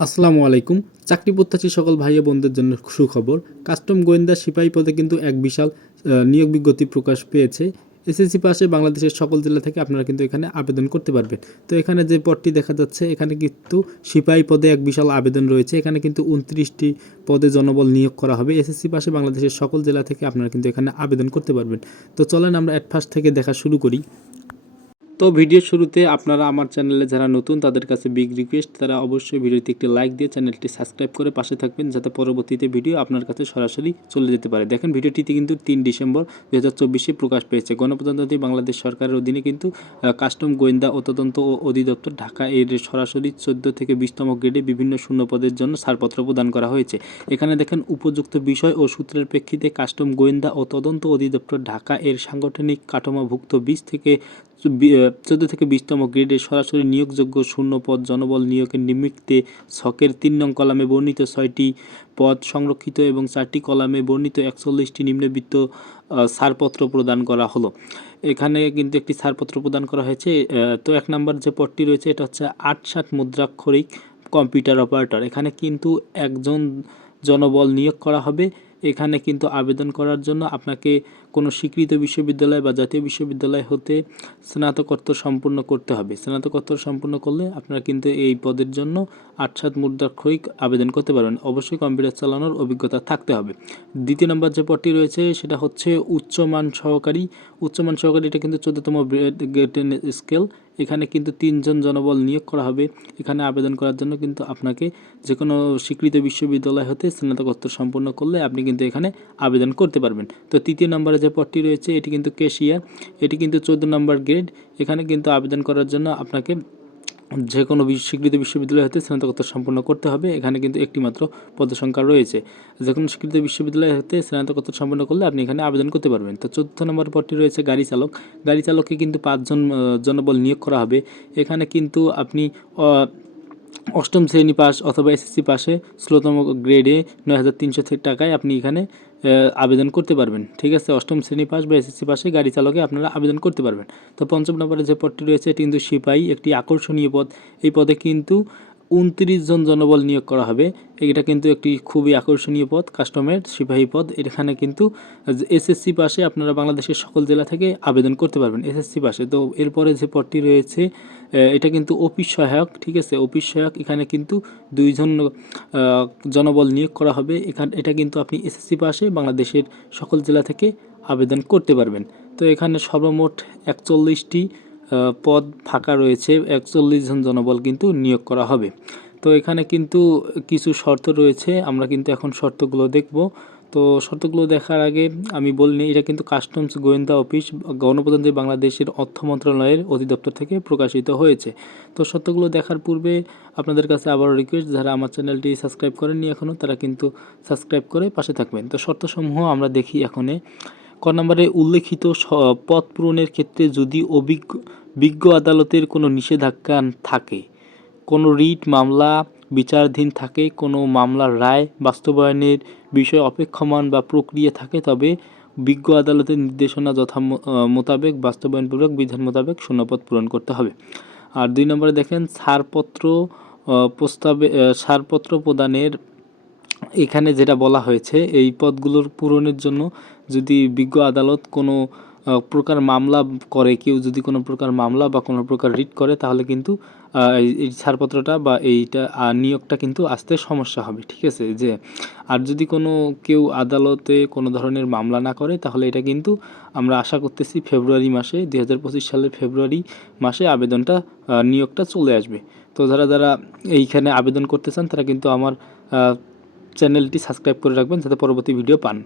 আসসালামু আলাইকুম। চাকরি প্রত্যাশী সকল ভাই বোনদের জন্য সুখবর। কাস্টম গোয়েন্দা সিপাহী পদে কিন্তু এক বিশাল নিয়োগ বিজ্ঞপ্তি প্রকাশ পেয়েছে। এসএসসি পাশে বাংলাদেশের সকল জেলা থেকে আপনারা কিন্তু এখানে আবেদন করতে পারবেন। তো এখানে যে পদটি দেখা যাচ্ছে, এখানে কিন্তু সিপাহী পদে এক বিশাল আবেদন রয়েছে। এখানে কিন্তু উনত্রিশটি পদে জনবল নিয়োগ করা হবে। এসএসসি পাশে বাংলাদেশের সকল জেলা থেকে আপনারা কিন্তু এখানে আবেদন করতে পারবেন। তো চলেন আমরা অ্যাট ফার্স্ট থেকে দেখা শুরু করি। তো ভিডিওর শুরুতে আপনারা আমার চ্যানেলে যারা নতুন, তাদের কাছে বিগ রিকোয়েস্ট তারা অবশ্যই ভিডিওতে একটি লাইক দিয়ে চ্যানেলটি সাবস্ক্রাইব করে পাশে থাকবেন, যাতে পরবর্তীতে ভিডিও আপনার কাছে সরাসরি চলে যেতে পারে। দেখেন, ভিডিওটিতে কিন্তু তিন ডিসেম্বর দু হাজার প্রকাশ পেয়েছে। গণপ্রজাতন্ত্রী বাংলাদেশ সরকারের অধীনে কিন্তু কাস্টম গোয়েন্দা ও তদন্ত ও অধিদপ্তর ঢাকা এর সরাসরি চোদ্দ থেকে বিশতম গ্রেডে বিভিন্ন শূন্য পদের জন্য ছাড়পত্র প্রদান করা হয়েছে। এখানে দেখেন, উপযুক্ত বিষয় ও সূত্রের প্রেক্ষিতে কাস্টম গোয়েন্দা ও তদন্ত অধিদপ্তর ঢাকা এর সাংগঠনিক কাঠামোভুক্ত বিশ থেকে চোদ্দ থেকে বিশতম গ্রেডে সরাসরি নিয়োগযোগ্য শূন্য পদ জনবল নিয়োগের নিমিত্তে ছকের তিন নং কলামে বর্ণিত ছয়টি পদ সংরক্ষিত এবং চারটি কলামে বর্ণিত একচল্লিশটি নিম্নবিত্ত ছাড়পত্র প্রদান করা হলো। এখানে কিন্তু একটি ছাড়পত্র প্রদান করা হয়েছে। তো এক নম্বর যে পদটি রয়েছে, এটা হচ্ছে আট ষাট মুদ্রাক্ষরিক কম্পিউটার অপারেটর। এখানে কিন্তু একজন জনবল নিয়োগ করা হবে। এখানে কিন্তু আবেদন করার জন্য আপনাকে কোনো স্বীকৃত বিশ্ববিদ্যালয় বা জাতীয় বিশ্ববিদ্যালয় হতে স্নাতকোত্তর সম্পূর্ণ করতে হবে। স্নাতকোত্তর সম্পূর্ণ করলে আপনারা কিন্তু এই পদের জন্য আট সাত মুদ্রাক্ষরিক আবেদন করতে পারবেন। অবশ্যই কম্পিউটার চালানোর অভিজ্ঞতা থাকতে হবে। দ্বিতীয় নম্বর যে পদটি রয়েছে, সেটা হচ্ছে উচ্চমান সহকারী। উচ্চমান সহকারী, এটা কিন্তু চোদ্দতম গ্রেড স্কেল। এখানে কিন্তু তিনজন জনবল নিয়োগ করা হবে। এখানে আবেদন করার জন্য কিন্তু আপনাকে যে কোনো স্বীকৃত বিশ্ববিদ্যালয় হতে স্নাতকোত্তর সম্পন্ন করলে আপনি কিন্তু এখানে আবেদন করতে পারবেন। তো তৃতীয় নম্বরে যে পদটি রয়েছে, এটি কিন্তু কেশিয়ার এটি কিন্তু চোদ্দ নম্বর গ্রেড। এখানে কিন্তু আবেদন করার জন্য আপনাকে যে কোনো স্বীকৃত বিশ্ববিদ্যালয় হতে স্নাতকোত্তর সম্পন্ন করতে হবে। এখানে কিন্তু একটি মাত্র পদসংখ্যা রয়েছে। যে কোনো স্বীকৃত বিশ্ববিদ্যালয় হতে স্নাতকোত্তর সম্পন্ন করলে আপনি এখানে আবেদন করতে পারবেন। তো চতুর্থ নম্বর পদটি রয়েছে গাড়ি চালক। গাড়ি চালককে কিন্তু পাঁচজন জনবল নিয়োগ করা হবে। এখানে কিন্তু আপনি অষ্টম শ্রেণি পাস অথবা এসএসসি পাশে ষোলোতম গ্রেডে নয় হাজার তিনশো টাকায় আপনি এখানে আবেদন করতে পারবেন। ঠিক আছে? অষ্টম শ্রেণি পাস বা এসএসসি পাশে গাড়ি চালকে আপনারা আবেদন করতে পারবেন। তো পঞ্চম নম্বরে যে পদটি রয়েছে, এটি কিন্তু সিপাহী, একটি আকর্ষণীয় পদ। এই পদে কিন্তু উনত্রিশ জন জনবল নিয়োগ করা হবে। এটা কিন্তু একটি খুবই আকর্ষণীয় পদ কাস্টমের সিপাহী পদ। এখানে কিন্তু এসএসসি পাশে আপনারা বাংলাদেশের সকল জেলা থেকে আবেদন করতে পারবেন এসএসসি পাশে। তো এরপরে যে পদটি রয়েছে এটা কিন্তু অফিস সহায়ক, ঠিক আছে? অফিস সহায়ক, এখানে কিন্তু দুইজন জনবল নিয়োগ করা হবে। এখান, এটা কিন্তু আপনি এসএসসি পাশে বাংলাদেশের সকল জেলা থেকে আবেদন করতে পারবেন। তো এখানে সর্বমোট একচল্লিশটি পদ ফাঁকা রয়েছে, একচল্লিশ জন জনবল কিন্তু নিয়োগ করা হবে। তো এখানে কিন্তু কিছু শর্ত রয়েছে, আমরা কিন্তু এখন শর্তগুলো দেখব। তো শর্তগুলো দেখার আগে আমি বলিনি এটা কিন্তু কাস্টমস গোয়েন্দা অফিস, গণপ্রজাতন্ত্রী বাংলাদেশের অর্থ মন্ত্রণালয়ের অধিদপ্তর থেকে প্রকাশিত হয়েছে। তো শর্তগুলো দেখার পূর্বে আপনাদের কাছে আবারও রিকোয়েস্ট যারা আমার চ্যানেলটি সাবস্ক্রাইব করেননি এখনও তারা কিন্তু সাবস্ক্রাইব করে পাশে থাকবেন। তো শর্তসমূহ আমরা দেখি এখানে। ক নম্বরে উল্লেখিত পদ পূরণের ক্ষেত্রে যদি অভিজ্ঞ, বিজ্ঞ আদালতের কোনো নিষেধাজ্ঞা থাকে, কোনো রিট মামলা বিচারাধীন থাকে, কোনো মামলার রায় বাস্তবায়নের বিষয় অপেক্ষমান বা প্রক্রিয়া থাকে, তবে বিজ্ঞ আদালতের নির্দেশনা যথা মোতাবেক বাস্তবায়নপূর্বক বিধান মোতাবেক শূন্যপদ পূরণ করতে হবে। আর দুই নম্বরে দেখেন, ছাড়পত্র প্রস্তাবে ছাড়পত্র প্রদানের এখানে যেটা বলা হয়েছে, এই পদগুলোর পূরণের জন্য যদি বিজ্ঞ আদালত কোনো প্রকার মামলা করে, কেউ যদি কোনো প্রকার মামলা বা কোনো প্রকার রিট করে, তাহলে কিন্তু এই- ছাড়পত্রটা বা এইটা নিয়োগটা কিন্তু আসতে সমস্যা হবে, ঠিক আছে? যে, আর যদি কোনো, কেউ আদালতে কোনো ধরনের মামলা না করে, তাহলে এটা কিন্তু আমরা আশা করতেছি ফেব্রুয়ারি মাসে, দুই হাজার পঁচিশ সালের ফেব্রুয়ারি মাসে আবেদনটা নিয়োগটা চলে আসবে। তো যারা যারা এইখানে আবেদন করতে চান, তারা কিন্তু আমার চ্যানেলটি সাবস্ক্রাইব করে রাখবেন, যাতে পরবর্তী ভিডিও পান।